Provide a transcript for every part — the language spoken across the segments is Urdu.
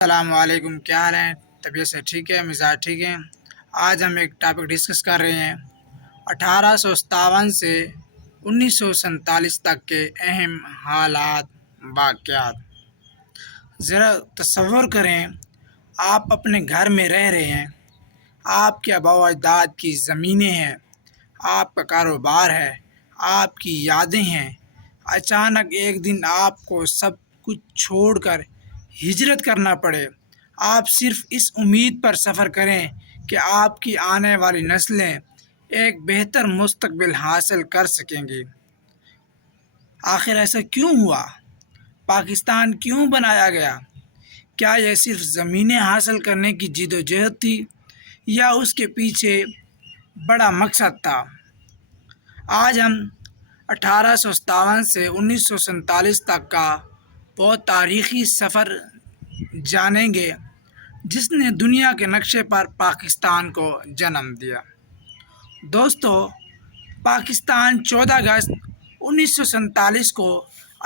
السلام علیکم، کیا حال ہے؟ طبیعت سے ٹھیک ہے؟ مزاج ٹھیک ہے؟ آج ہم ایک ٹاپک ڈسکس کر رہے ہیں 1857 سے 1947 تک کے اہم حالات واقعات۔ ذرا تصور کریں، آپ اپنے گھر میں رہ رہے ہیں، آپ کے آباء و اجداد کی زمینیں ہیں، آپ کا کاروبار ہے، آپ کی یادیں ہیں۔ اچانک ایک دن آپ کو سب کچھ چھوڑ کر ہجرت کرنا پڑے۔ آپ صرف اس امید پر سفر کریں کہ آپ کی آنے والی نسلیں ایک بہتر مستقبل حاصل کر سکیں گی۔ آخر ایسا کیوں ہوا؟ پاکستان کیوں بنایا گیا؟ کیا یہ صرف زمینیں حاصل کرنے کی جد و جہد تھی یا اس کے پیچھے بڑا مقصد تھا؟ آج ہم 1857 سے 1947 تک کا بہت تاریخی سفر جانیں گے جس نے دنیا کے نقشے پر پاکستان کو جنم دیا۔ دوستو، پاکستان 14 اگست 1947 کو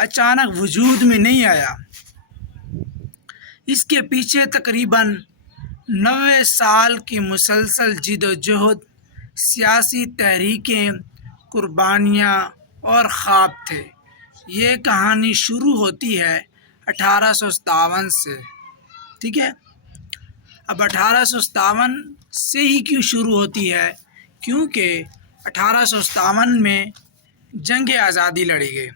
اچانک وجود میں نہیں آیا۔ اس کے پیچھے تقریباً 90 سال کی مسلسل جد و جہد، سیاسی تحریکیں، قربانیاں اور خواب تھے۔ یہ کہانی شروع ہوتی ہے 1857 سے، ٹھیک ہے؟ اب 1857 سے ہی کیوں شروع ہوتی ہے؟ کیونکہ 1857 میں جنگ آزادی لڑی گئی۔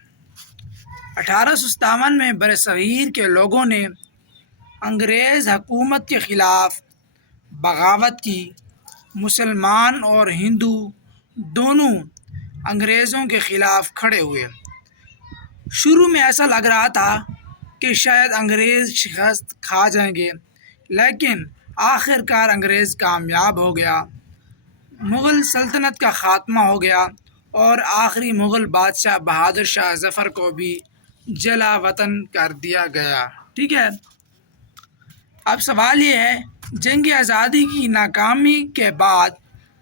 1857 میں برصغیر کے لوگوں نے انگریز حکومت کے خلاف بغاوت کی۔ مسلمان اور ہندو دونوں انگریزوں کے خلاف کھڑے ہوئے۔ شروع میں ایسا لگ رہا تھا کہ شاید انگریز شکست کھا جائیں گے، لیکن آخر کار انگریز کامیاب ہو گیا۔ مغل سلطنت کا خاتمہ ہو گیا اور آخری مغل بادشاہ بہادر شاہ ظفر کو بھی جلا وطن کر دیا گیا، ٹھیک ہے؟ اب سوال یہ ہے، جنگ آزادی کی ناکامی کے بعد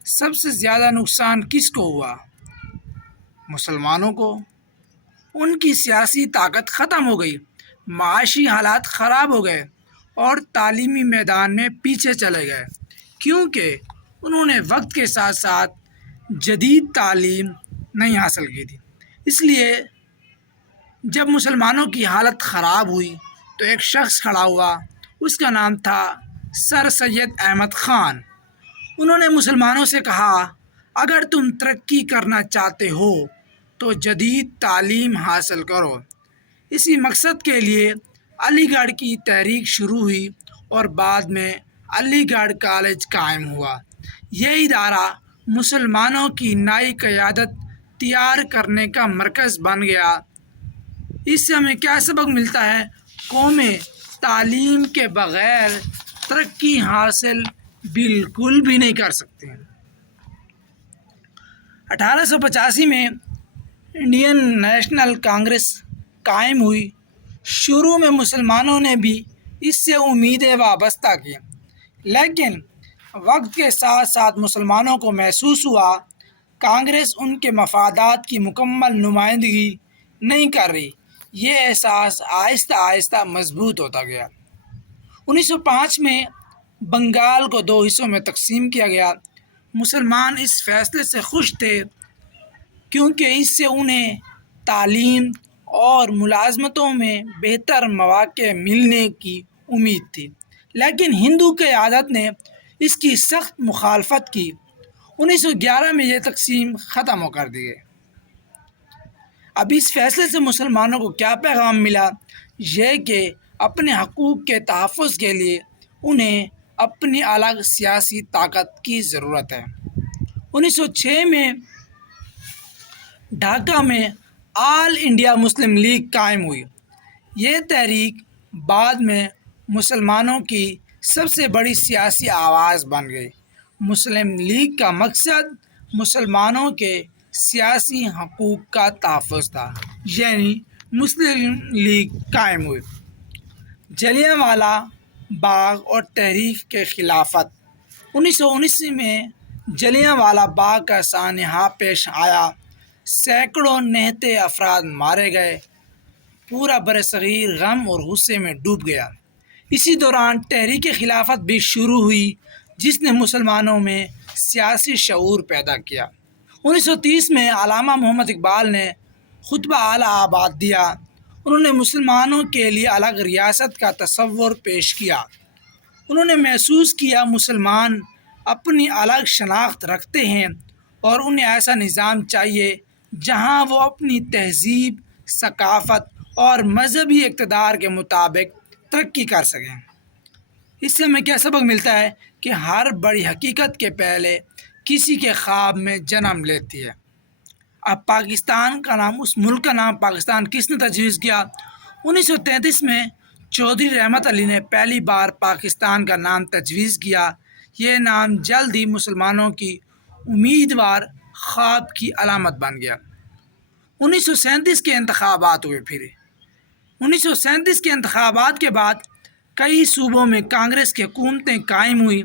سب سے زیادہ نقصان کس کو ہوا؟ مسلمانوں کو۔ ان کی سیاسی طاقت ختم ہو گئی، معاشی حالات خراب ہو گئے اور تعلیمی میدان میں پیچھے چلے گئے، کیونکہ انہوں نے وقت کے ساتھ ساتھ جدید تعلیم نہیں حاصل کی تھی۔ اس لیے جب مسلمانوں کی حالت خراب ہوئی تو ایک شخص کھڑا ہوا، اس کا نام تھا سر سید احمد خان۔ انہوں نے مسلمانوں سے کہا، اگر تم ترقی کرنا چاہتے ہو تو جدید تعلیم حاصل کرو۔ اسی مقصد کے لیے علی گڑھ کی تحریک شروع ہوئی اور بعد میں علی گڑھ کالج قائم ہوا۔ یہ ادارہ مسلمانوں کی نئی قیادت تیار کرنے کا مرکز بن گیا۔ اس سے ہمیں کیا سبق ملتا ہے؟ قومیں تعلیم کے بغیر ترقی حاصل بالکل بھی نہیں کر سکتے ہیں۔ 1885 میں انڈین نیشنل کانگریس قائم ہوئی۔ شروع میں مسلمانوں نے بھی اس سے امیدیں وابستہ کی، لیکن وقت کے ساتھ ساتھ مسلمانوں کو محسوس ہوا کانگریس ان کے مفادات کی مکمل نمائندگی نہیں کر رہی۔ یہ احساس آہستہ آہستہ مضبوط ہوتا گیا۔ 1905 میں بنگال کو 2 حصوں میں تقسیم کیا گیا۔ مسلمان اس فیصلے سے خوش تھے کیونکہ اس سے انہیں تعلیم اور ملازمتوں میں بہتر مواقع ملنے کی امید تھی، لیکن ہندو قیادت نے اس کی سخت مخالفت کی۔ 1911 میں یہ تقسیم ختم کر دی گئی۔ اب اس فیصلے سے مسلمانوں کو کیا پیغام ملا؟ یہ کہ اپنے حقوق کے تحفظ کے لیے انہیں اپنی الگ سیاسی طاقت کی ضرورت ہے۔ 1906 میں ڈھاکہ میں آل انڈیا مسلم لیگ قائم ہوئی۔ یہ تحریک بعد میں مسلمانوں کی سب سے بڑی سیاسی آواز بن گئی۔ مسلم لیگ کا مقصد مسلمانوں کے سیاسی حقوق کا تحفظ تھا، یعنی مسلم لیگ قائم ہوئی۔ جلیانوالہ باغ اور تحریک کے خلافت۔ 1919 میں جلیانوالہ باغ کا سانحہ پیش آیا۔ سینکڑوں نہتے افراد مارے گئے۔ پورا برصغیر غم اور غصے میں ڈوب گیا۔ اسی دوران تحریک خلافت بھی شروع ہوئی جس نے مسلمانوں میں سیاسی شعور پیدا کیا۔ 1930 میں علامہ محمد اقبال نے خطبہ اعلیٰ آباد دیا۔ انہوں نے مسلمانوں کے لیے الگ ریاست کا تصور پیش کیا۔ انہوں نے محسوس کیا مسلمان اپنی الگ شناخت رکھتے ہیں اور انہیں ایسا نظام چاہیے جہاں وہ اپنی تہذیب، ثقافت اور مذہبی اقتدار کے مطابق ترقی کر سکیں۔ اس سے ہمیں کیا سبق ملتا ہے کہ ہر بڑی حقیقت کے پہلے کسی کے خواب میں جنم لیتی ہے۔ اب پاکستان کا نام، اس ملک کا نام پاکستان کس نے تجویز کیا؟ 1933 میں چودھری رحمت علی نے پہلی بار پاکستان کا نام تجویز کیا۔ یہ نام جلد ہی مسلمانوں کی امیدوار خواب کی علامت بن گیا۔ 1937 کے انتخابات ہوئے۔ پھر 1937 کے انتخابات کے بعد کئی صوبوں میں کانگریس کی حکومتیں قائم ہوئی۔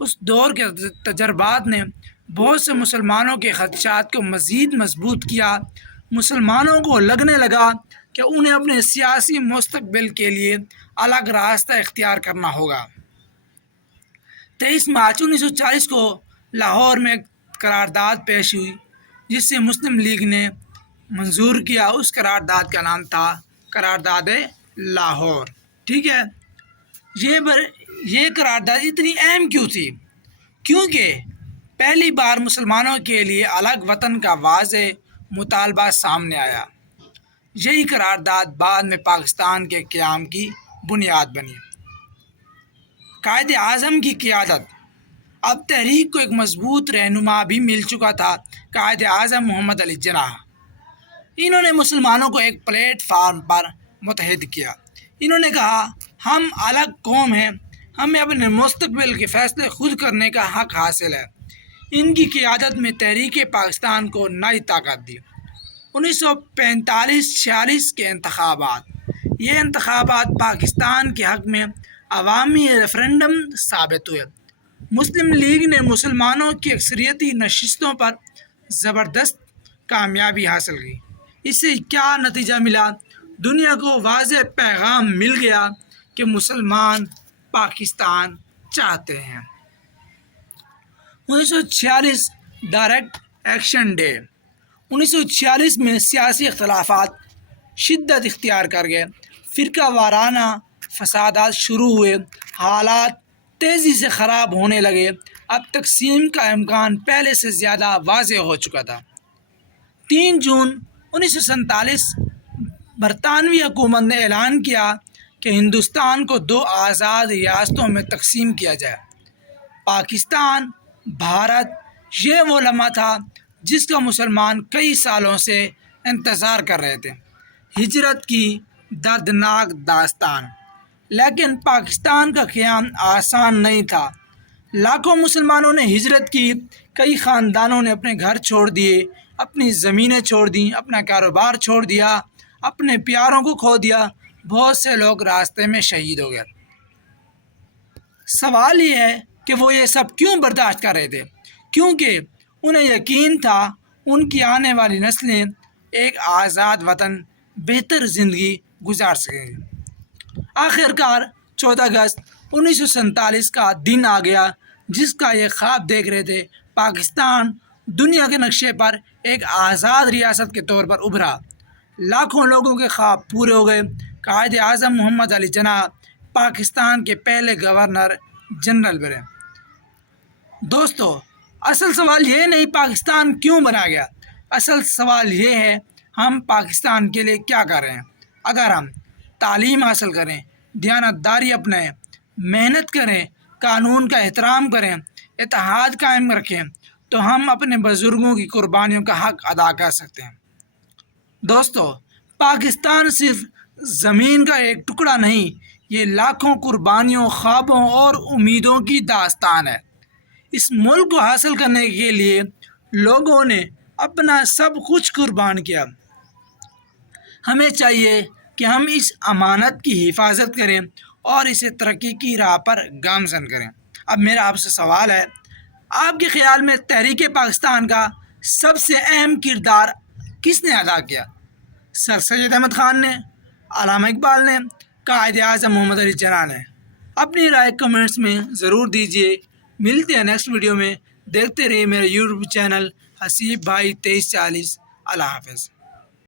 اس دور کے تجربات نے بہت سے مسلمانوں کے خدشات کو مزید مضبوط کیا۔ مسلمانوں کو لگنے لگا کہ انہیں اپنے سیاسی مستقبل کے لیے الگ راستہ اختیار کرنا ہوگا۔ 23 مارچ 1940 کو لاہور میں قرارداد پیش ہوئی جس سے مسلم لیگ نے منظور کیا۔ اس قرارداد کا نام تھا قرارداد لاہور۔ ٹھیک ہے، یہ قرارداد اتنی اہم کیوں تھی؟ کیونکہ پہلی بار مسلمانوں کے لیے الگ وطن کا واضح مطالبہ سامنے آیا۔ یہی قرارداد بعد میں پاکستان کے قیام کی بنیاد بنی۔ قائد اعظم کی قیادت۔ اب تحریک کو ایک مضبوط رہنما بھی مل چکا تھا، قائد اعظم محمد علی جناح۔ انہوں نے مسلمانوں کو ایک پلیٹ فارم پر متحد کیا۔ انہوں نے کہا، ہم الگ قوم ہیں، ہمیں اپنے مستقبل کے فیصلے خود کرنے کا حق حاصل ہے۔ ان کی قیادت میں تحریک پاکستان کو نئی طاقت دی۔ 1945-46 کے انتخابات۔ یہ انتخابات پاکستان کے حق میں عوامی ریفرنڈم ثابت ہوئے۔ مسلم لیگ نے مسلمانوں کی اکثریتی نشستوں پر زبردست کامیابی حاصل کی۔ اس سے کیا نتیجہ ملا؟ دنیا کو واضح پیغام مل گیا کہ مسلمان پاکستان چاہتے ہیں۔ 1946 ڈائریکٹ ایکشن ڈے۔ 1946 میں سیاسی اختلافات شدت اختیار کر گئے، فرقہ وارانہ فسادات شروع ہوئے، حالات تیزی سے خراب ہونے لگے۔ اب تقسیم کا امکان پہلے سے زیادہ واضح ہو چکا تھا۔ 3 جون 1947 برطانوی حکومت نے اعلان کیا کہ ہندوستان کو 2 آزاد ریاستوں میں تقسیم کیا جائے۔ پاکستان، بھارت، یہ وہ لمحہ تھا جس کا مسلمان کئی سالوں سے انتظار کر رہے تھے۔ ہجرت کی دردناک داستان۔ لیکن پاکستان کا قیام آسان نہیں تھا۔ لاکھوں مسلمانوں نے ہجرت کی، کئی خاندانوں نے اپنے گھر چھوڑ دیے، اپنی زمینیں چھوڑ دیں، اپنا کاروبار چھوڑ دیا، اپنے پیاروں کو کھو دیا، بہت سے لوگ راستے میں شہید ہو گئے۔ سوال یہ ہے کہ وہ یہ سب کیوں برداشت کر رہے تھے؟ کیونکہ انہیں یقین تھا ان کی آنے والی نسلیں ایک آزاد وطن، بہتر زندگی گزار سکیں گے۔ آخر کار 14 اگست 1947 کا دن آ گیا جس کا یہ خواب دیکھ رہے تھے۔ پاکستان دنیا کے نقشے پر ایک آزاد ریاست کے طور پر ابھرا۔ لاکھوں لوگوں کے خواب پورے ہو گئے۔ قائد اعظم محمد علی جناح پاکستان کے پہلے گورنر جنرل بنے۔ دوستو، اصل سوال یہ نہیں پاکستان کیوں بنا گیا، اصل سوال یہ ہے ہم پاکستان کے لیے کیا کر رہے ہیں۔ اگر ہم تعلیم حاصل کریں، دیانتداری اپنائیں، محنت کریں، قانون کا احترام کریں، اتحاد قائم رکھیں تو ہم اپنے بزرگوں کی قربانیوں کا حق ادا کر سکتے ہیں۔ دوستو، پاکستان صرف زمین کا ایک ٹکڑا نہیں، یہ لاکھوں قربانیوں، خوابوں اور امیدوں کی داستان ہے۔ اس ملک کو حاصل کرنے کے لیے لوگوں نے اپنا سب کچھ قربان کیا۔ ہمیں چاہیے کہ ہم اس امانت کی حفاظت کریں اور اسے ترقی کی راہ پر گامزن کریں۔ اب میرا آپ سے سوال ہے، آپ کے خیال میں تحریک پاکستان کا سب سے اہم کردار کس نے ادا کیا؟ سر سید احمد خان نے، علامہ اقبال نے، قائد اعظم محمد علی جناح نے؟ اپنی رائے کمنٹس میں ضرور دیجیے. ملتے ہیں نیکسٹ ویڈیو میں. دیکھتے رہیے میرا یوٹیوب چینل حسیب بھائی 2340. اللہ حافظ.